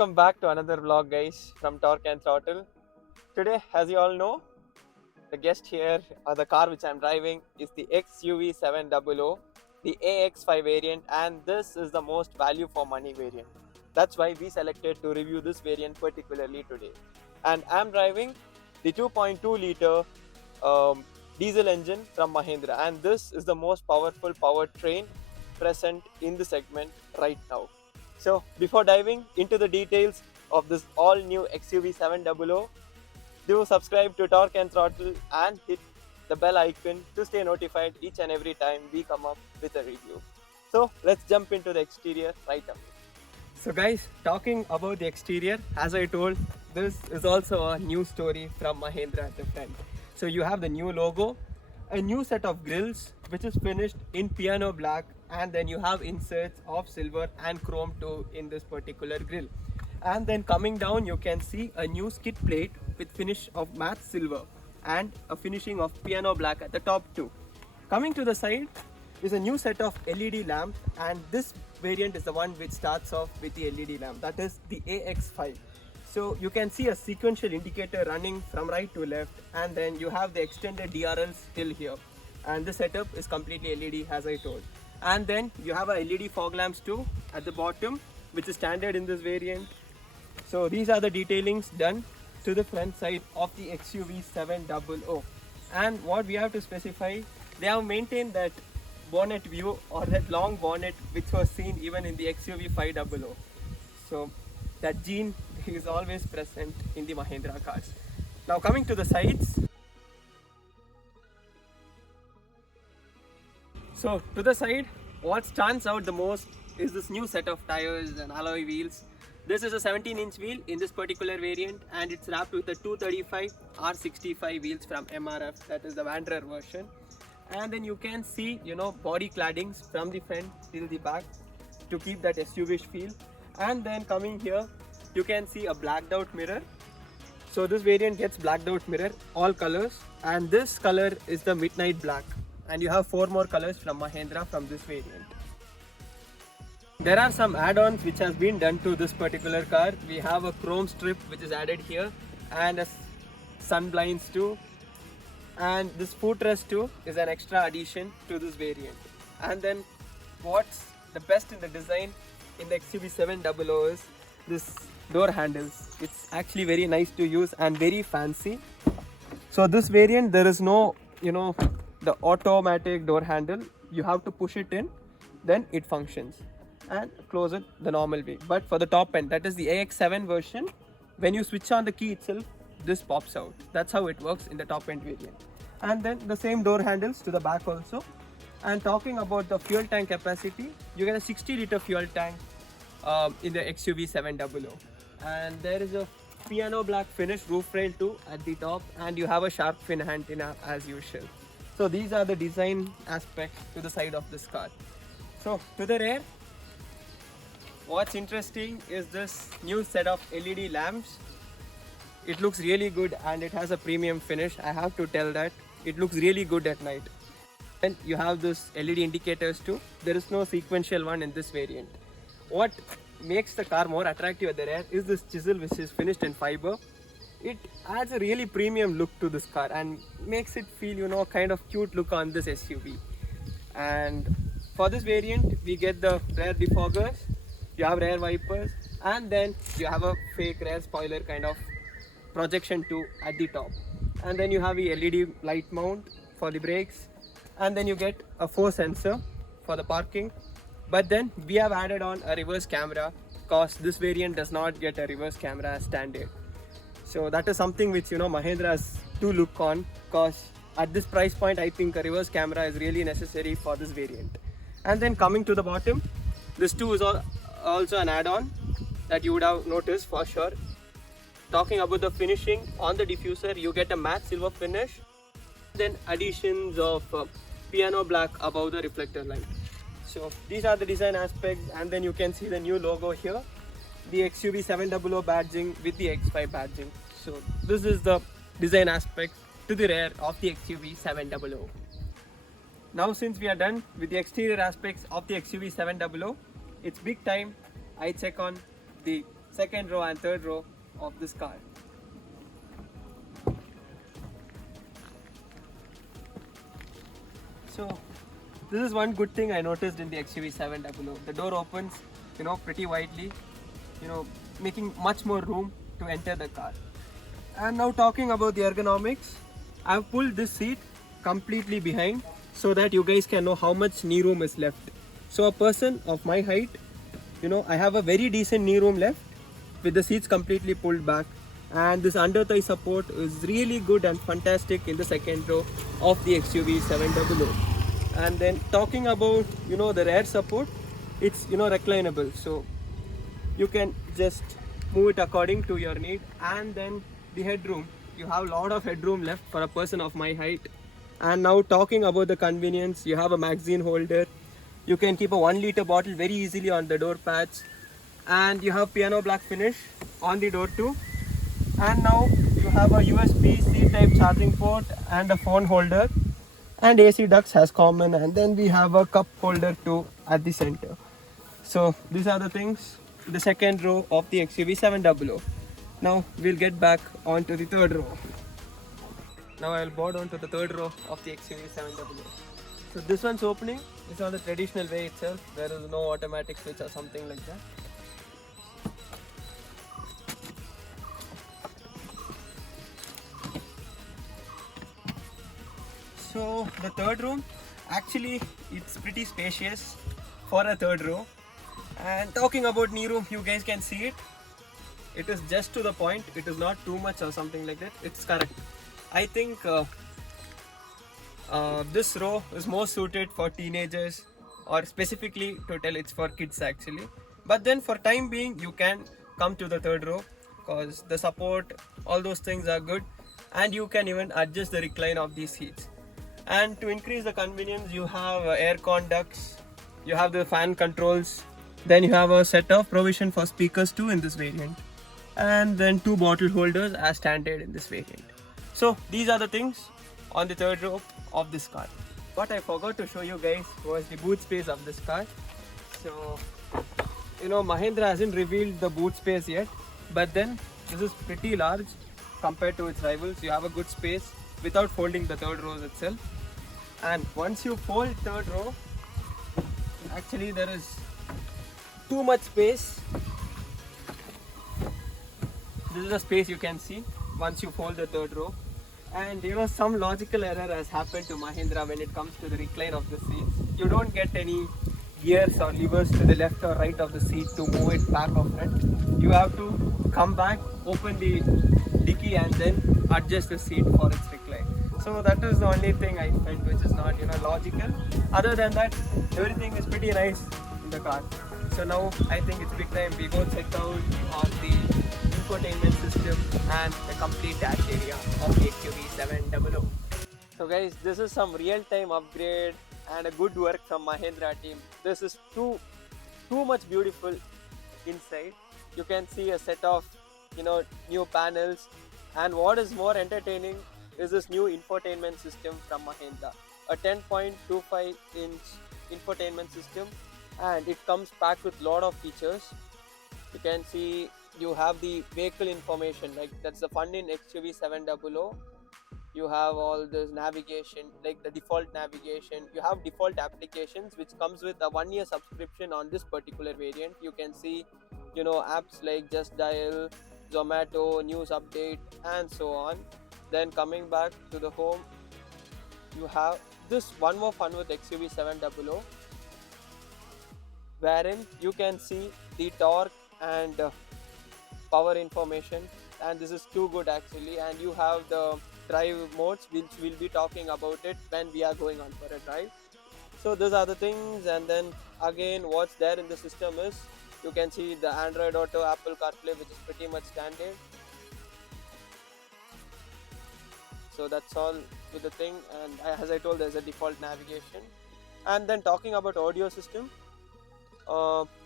Welcome back to another vlog, guys, from Torque and Throttle. Today, as you all know, the guest here, or the car which I'm driving, is the XUV700, the AX-5 variant, and this is the most value for money variant. That's why we selected to review this variant particularly today. And I'm driving the 2.2 liter diesel engine from Mahindra, and this is the most powerful powertrain present in the segment right now. So before diving into the details of this all new XUV700, do subscribe to Torque and Throttle and hit the bell icon to stay notified each and every time we come up with a review. So let's jump into the exterior right away. So guys, talking about the exterior, as I told, this is also a new story from Mahindra at the front. So you have the new logo, a new set of grills which is finished in piano black, and then you have inserts of silver and chrome too in this particular grill. And then coming down, you can see a new skid plate with finish of matte silver and a finishing of piano black at the top too. Coming to the side is a new set of LED lamps, and this variant is the one which starts off with the LED lamp, that is the AX-5. So you can see a sequential indicator running from right to left, and then you have the extended DRLs still here, and the setup is completely LED as I told. And then you have a LED fog lamps too at the bottom, which is standard in this variant. So these are the detailings done to the front side of the XUV700. And what we have to specify, they have maintained that bonnet view, or that long bonnet which was seen even in the XUV500. So that gene is always present in the Mahindra cars. Now coming to the sides. So to the side, what stands out the most is this new set of tires and alloy wheels. This is a 17-inch wheel in this particular variant, and it's wrapped with a 235 R65 wheels from MRF, that is the Wanderer version. And then you can see, body claddings from the front till the back to keep that SUV-ish feel. And then coming here, you can see a blacked out mirror. So this variant gets blacked out mirror, all colors, and this color is the midnight black. And you have 4 more colors from Mahindra from this variant. There are some add-ons which has been done to this particular car. We have a chrome strip which is added here, and a sun blinds too. And this footrest too is an extra addition to this variant. And then what's the best in the design in the XUV700 is this door handles. It's actually very nice to use and very fancy. So this variant, there is no, the automatic door handle. You have to push it in, then it functions, and close it the normal way. But for the top end, that is the AX7 version, when you switch on the key itself, this pops out. That's how it works in the top end variant. And then the same door handles to the back also. And talking about the fuel tank capacity, you get a 60-liter fuel tank in the XUV700. And there is a piano black finish roof rail too at the top, and you have a shark fin antenna as usual. So these are the design aspects to the side of this car. So to the rear, what's interesting is this new set of LED lamps. It looks really good, and it has a premium finish. I have to tell that it looks really good at night. And you have this LED indicators too. There is no sequential one in this variant. What makes the car more attractive at the rear is this chisel which is finished in fiber. It adds a really premium look to this car and makes it feel, kind of cute look on this SUV. And for this variant, we get the rear defoggers, you have rear wipers, and then you have a fake rear spoiler kind of projection too at the top. And then you have a LED light mount for the brakes, and then you get a 4 sensor for the parking. But then we have added on a reverse camera, because this variant does not get a reverse camera as standard. So that is something which Mahindra has to look on, because at this price point I think a reverse camera is really necessary for this variant. And then coming to the bottom, this too is also an add-on that you would have noticed for sure. Talking about the finishing on the diffuser, you get a matte silver finish, then additions of piano black above the reflector light. So these are the design aspects, and then you can see the new logo here, the XUV700 badging with the X5 badging. So this is the design aspects to the rear of the XUV700. Now since we are done with the exterior aspects of the XUV700, it's big time I check on the second row and third row of this car. So this is one good thing I noticed in the XUV700. The door opens, pretty widely, making much more room to enter the car. And now talking about the ergonomics, I've pulled this seat completely behind so that you guys can know how much knee room is left. So a person of my height, I have a very decent knee room left with the seats completely pulled back, and this under thigh support is really good and fantastic in the second row of the XUV700. And then talking about the rear support, it's reclinable, so you can just move it according to your need. And then the headroom, you have a lot of headroom left for a person of my height. And now talking about the convenience, you have a magazine holder, you can keep a 1 liter bottle very easily on the door pads, and you have piano black finish on the door too. And now you have a USB-C type charging port and a phone holder, and AC ducts has common, and then we have a cup holder too at the center. So these are the things, the second row of the XUV700. Now we'll get back onto the third row. Now I'll board onto the third row of the XUV700. So this one's opening is on the traditional way itself. There is no automatic switch or something like that. So the third room, actually it's pretty spacious for a third row. And talking about knee room, you guys can see it. It is just to the point. It is not too much or something like that. It's correct. I think this row is more suited for teenagers, or specifically to tell it's for kids actually. But then for time being, you can come to the third row because the support, all those things are good, and you can even adjust the recline of these seats. And to increase the convenience, you have air con ducts, you have the fan controls, then you have a set of provision for speakers too in this variant, and then 2 bottle holders as standard in this variant. So these are the things on the third row of this car. What I forgot to show you guys was the boot space of this car. So Mahindra hasn't revealed the boot space yet, but then this is pretty large compared to its rivals. You have a good space without folding the third rows itself. And once you fold third row, actually there is too much space. This is the space you can see once you fold the third row. And some logical error has happened to Mahindra when it comes to the recline of the seats. You don't get any gears or levers to the left or right of the seat to move it back or front. You have to come back, open the dicky, and then adjust the seat for its recline. So that is the only thing I felt which is not logical. Other than that, everything is pretty nice in the car. So now I think it's big time we go check out on the infotainment system and the complete dash area of the XUV700. So guys, this is some real-time upgrade and a good work from Mahindra team. This is too much beautiful inside. You can see a set of new panels, and what is more entertaining is this new infotainment system from Mahindra, a 10.25 inch infotainment system, and it comes packed with lot of features. You can see you have the vehicle information, like that's the fun in XUV700. You have all this navigation, like the default navigation. You have default applications which comes with a 1-year subscription on this particular variant. You can see apps like Just Dial, Zomato, News Update, and so on. Then coming back to the home, you have this one more fun with XUV700, wherein you can see the torque and power information, and this is too good actually. And you have the drive modes, which we'll be talking about it when we are going on for a drive. So those are the things. And then again, what's there in the system is you can see the Android Auto, Apple CarPlay, which is pretty much standard. So that's all with the thing, and as I told, there's a default navigation. And then talking about audio system,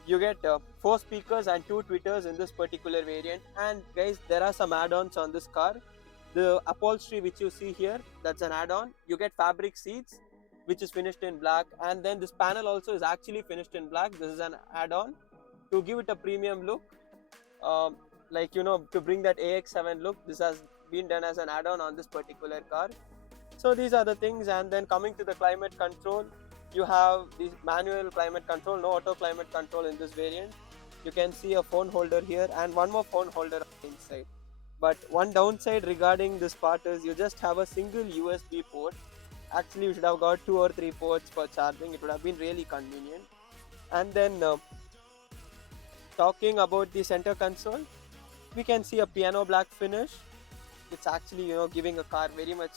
you get 4 speakers and 2 tweeters in this particular variant. And guys, there are some add-ons on this car. The upholstery which you see here, that's an add-on. You get fabric seats which is finished in black, and then this panel also is actually finished in black. This is an add-on to give it a premium look. um, like to bring that AX7 look. This has been done as an add-on on this particular car. So these are the things. And then coming to the climate control, you have the manual climate control, no auto climate control in this variant. You can see a phone holder here and one more phone holder inside. But one downside regarding this part is you just have a single USB port. Actually, you should have got 2 or 3 ports for charging. It would have been really convenient. And then talking about the center console, we can see a piano black finish. It's actually giving a car very much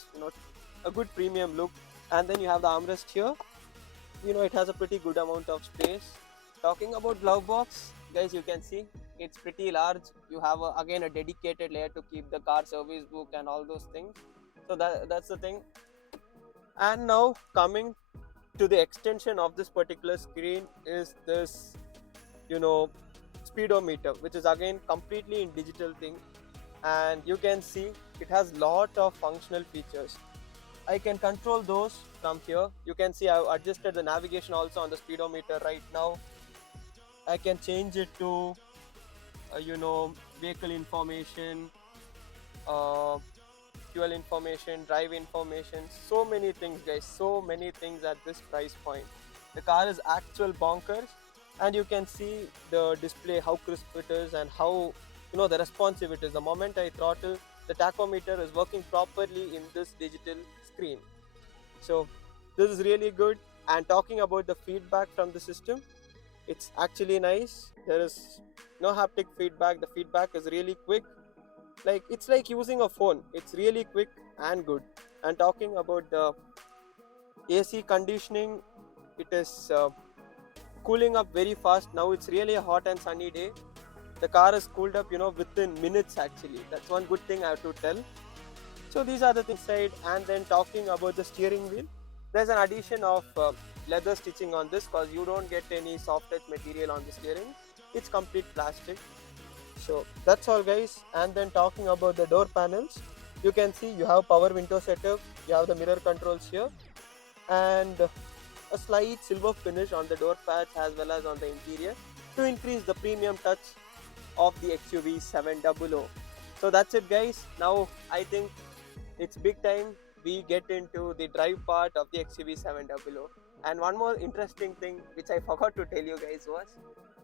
a good premium look. And then you have the armrest here. It has a pretty good amount of space. Talking about glove box, guys, you can see it's pretty large. You have again a dedicated layer to keep the car service book and all those things. So that's the thing. And now coming to the extension of this particular screen is this speedometer, which is again completely in digital thing. And you can see it has lot of functional features. I can control those from here. You can see I've adjusted the navigation also on the speedometer right now. I can change it to vehicle information, uh, fuel information, drive information, so many things, guys, so many things at this price point. The car is actual bonkers. And you can see the display, how crisp it is, and how the responsive it is. The moment I throttle, the tachometer is working properly in this digital screen. So this is really good. And talking about the feedback from the system, it's actually nice. There is no haptic feedback. The feedback is really quick. Like it's like using a phone. It's really quick and good. And talking about the AC conditioning, it is cooling up very fast. Now it's really a hot and sunny day. The car is cooled up within minutes. Actually, that's one good thing I have to tell. So these are the things inside. And then talking about the steering wheel, there's an addition of leather stitching on this, because you don't get any soft touch material on the steering. It's complete plastic. So that's all, guys. And then talking about the door panels, you can see you have power window setup, you have the mirror controls here, and a slight silver finish on the door patch as well as on the interior to increase the premium touch of the XUV700. So that's it, guys. Now I think it's big time we get into the drive part of the XUV700. And one more interesting thing which I forgot to tell you guys was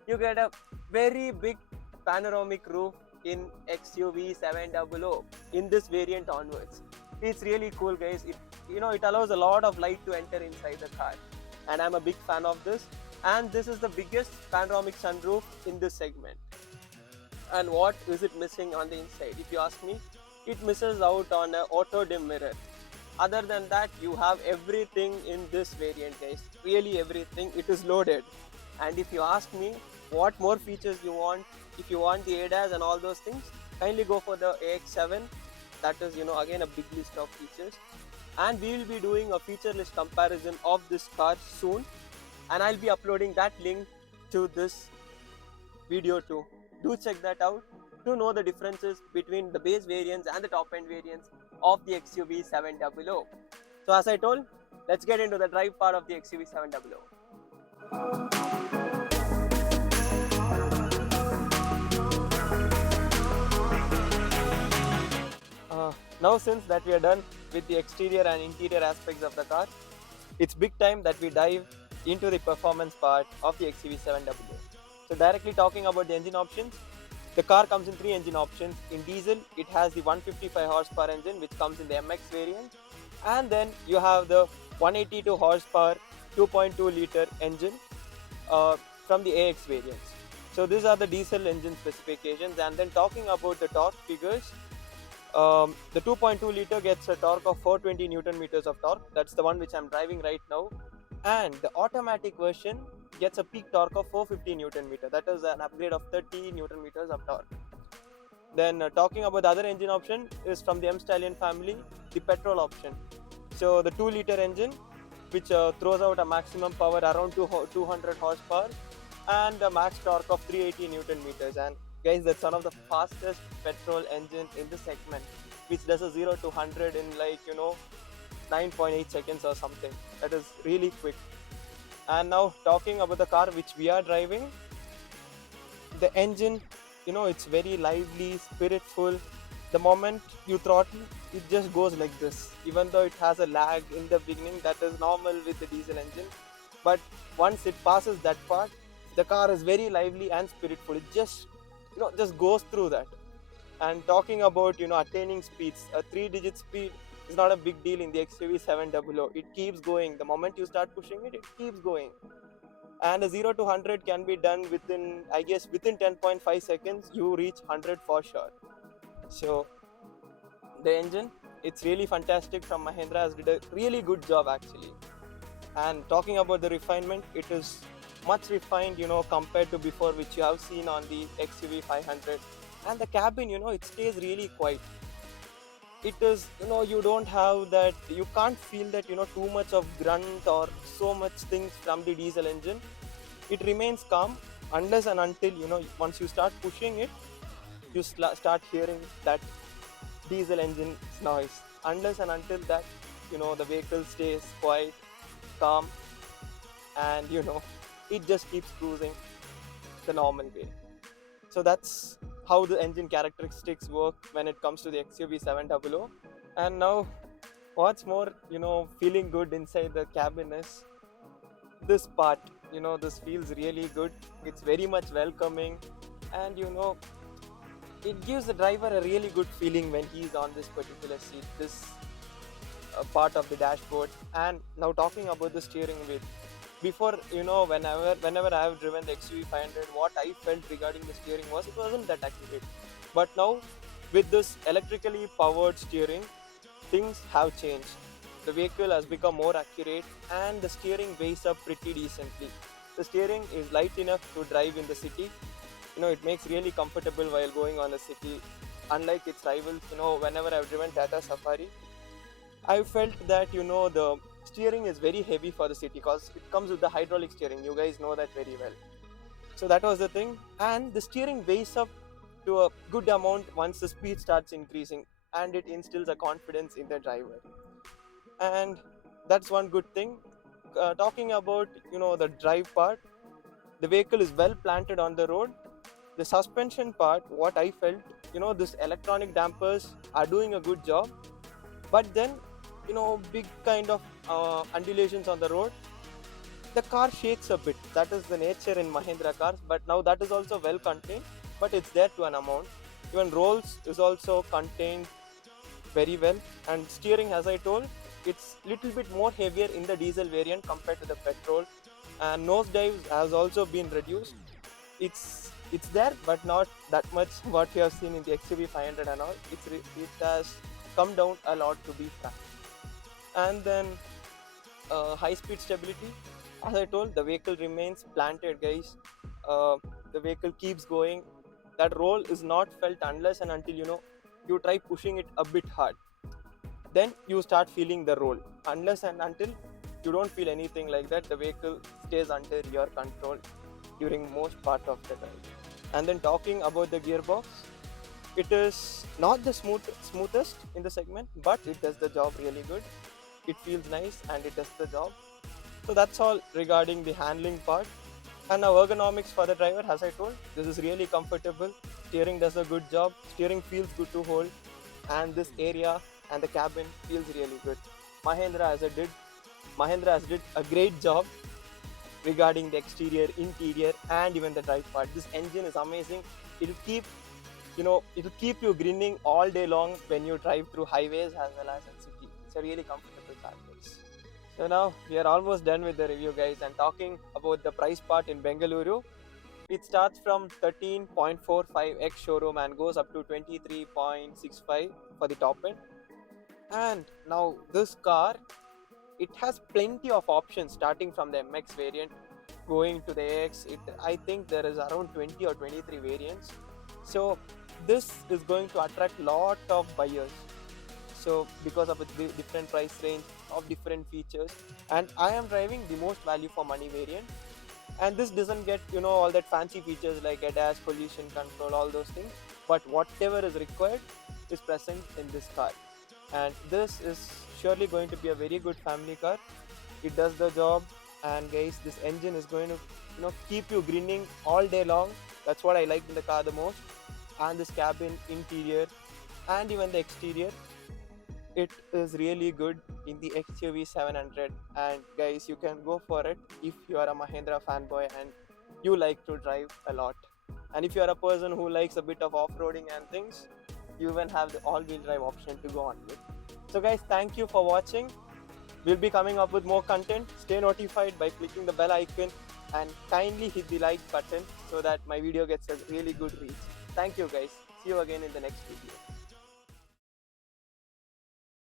you get a very big panoramic roof in XUV700 in this variant onwards. It's really cool, guys. It allows a lot of light to enter inside the car, and I'm a big fan of this. And this is the biggest panoramic sunroof in this segment. And what is it missing on the inside? If you ask me, it misses out on an auto dim mirror. Other than that, you have everything in this variant, guys. Really everything. It is loaded. And if you ask me what more features you want, if you want the ADAS and all those things, kindly go for the AX7. That is again a big list of features. And we will be doing a feature list comparison of this car soon, and I'll be uploading that link to this video too. Do check that out to know the differences between the base variants and the top end variants of the XUV700. So as I told, let's get into the drive part of the XUV700. Now since that we are done with the exterior and interior aspects of the car, it's big time that we dive into the performance part of the XUV700. So directly talking about the engine options, the car comes in 3 engine options. In diesel, it has the 155 horsepower engine which comes in the MX variant, and then you have the 182 horsepower 2.2 liter engine from the AX variants. So these are the diesel engine specifications. And then talking about the torque figures, the 2.2 liter gets a torque of 420 Newton meters of torque. That's the one which I'm driving right now. And the automatic version gets a peak torque of 450 Newton meter. That is an upgrade of 30 Newton meters of torque. Then talking about the other engine option is from the M Stallion family, the petrol option. So the 2 liter engine which throws out a maximum power around 200 horsepower and a max torque of 380 Newton meters. And guys, that's one of the fastest petrol engine in the segment, which does a 0 to 100 in 9.8 seconds or something. That is really quick. And now talking about the car which we are driving, the engine it's very lively, spiritful. The moment you throttle, it just goes like this. Even though it has a lag in the beginning, that is normal with the diesel engine. But once it passes that part, the car is very lively and spiritful. It just goes through that. And talking about attaining speeds, a three-digit speed is not a big deal in the XUV700. It keeps going. The moment you start pushing it, it keeps going. And a 0 to 100 can be done within, I guess, within 10.5 seconds. You reach 100 for sure. So the engine, it's really fantastic from Mahindra, has did a really good job actually. And talking about the refinement, it is much refined, compared to before, which you have seen on the XUV500. And the cabin, it stays really quiet. It is, you don't have that, you can't feel that, too much of grunt or so much things from the diesel engine. It remains calm unless and until, once you start pushing it, you start hearing that diesel engine noise. Unless and until that, the vehicle stays quiet, calm, and it just keeps cruising the normal way. So that's how the engine characteristics work when it comes to the XUV700. And now, what's more, feeling good inside the cabin is this part. This feels really good. It's very much welcoming, and it gives the driver a really good feeling when he's on this particular seat, this part of the dashboard. And now talking about the steering wheel, before, whenever I have driven the XUV500, what I felt regarding the steering was it wasn't that accurate. But now with this electrically powered steering, things have changed. The vehicle has become more accurate and the steering weighs up pretty decently. The steering is light enough to drive in the city. It makes really comfortable while going on the city. Unlike its rivals, whenever I've driven Tata Safari, I felt that the steering is very heavy for the city because it comes with the hydraulic steering. You guys know that very well. So that was the thing, and the steering weighs up to a good amount once the speed starts increasing, and it instills a confidence in the driver. And that's one good thing. Talking about the drive part, the vehicle is well planted on the road. The suspension part, what I felt, this electronic dampers are doing a good job, but then big kind of undulations on the road, the car shakes a bit. That is the nature in Mahindra cars, but now that is also well contained, but it's there to an amount. Even rolls is also contained very well, and steering, as I told, it's little bit more heavier in the diesel variant compared to the petrol, and nosedives has also been reduced. It's there, but not that much what we have seen in the XUV500 and all. It has come down a lot, to be frank. And then high speed stability, as I told, the vehicle remains planted, guys. The vehicle keeps going. That roll is not felt unless and until you try pushing it a bit hard. Then you start feeling the roll. Unless and until you don't feel anything like that, the vehicle stays under your control during most part of the drive. And then talking about the gearbox, it is not the smoothest in the segment, but it does the job really good. It feels nice and it does the job. So that's all regarding the handling part. And now ergonomics for the driver, as I told, this is really comfortable. Steering does a good job. Steering feels good to hold, and this area and the cabin feels really good. Mahindra has did a great job regarding the exterior, interior, and even the drive part. This engine is amazing. It'll keep you grinning all day long when you drive through highways as well as in city. It's a really comfortable car, guys. So now we are almost done with the review, guys, and talking about the price part in Bengaluru. It starts from 13.45x showroom and goes up to 23.65 for the top end. And now this car, it has plenty of options starting from the MX variant going to the AX. I think there is around 20 or 23 variants. So this is going to attract lot of buyers. So because of its different price range of different features, and I am driving the most value for money variant, and this doesn't get all that fancy features like ADAS, pollution control, all those things, but whatever is required is present in this car. And this is surely going to be a very good family car. It does the job, and guys, this engine is going to keep you grinning all day long. That's what I liked in the car the most. And this cabin interior and even the exterior, it is really good in the XUV700. And guys, you can go for it if you are a Mahindra fanboy and you like to drive a lot. And if you are a person who likes a bit of off-roading and things, you even have the all-wheel drive option to go on with. So guys, thank you for watching. We'll be coming up with more content. Stay notified by clicking the bell icon and kindly hit the like button so that my video gets a really good reach. Thank you guys. See you again in the next video.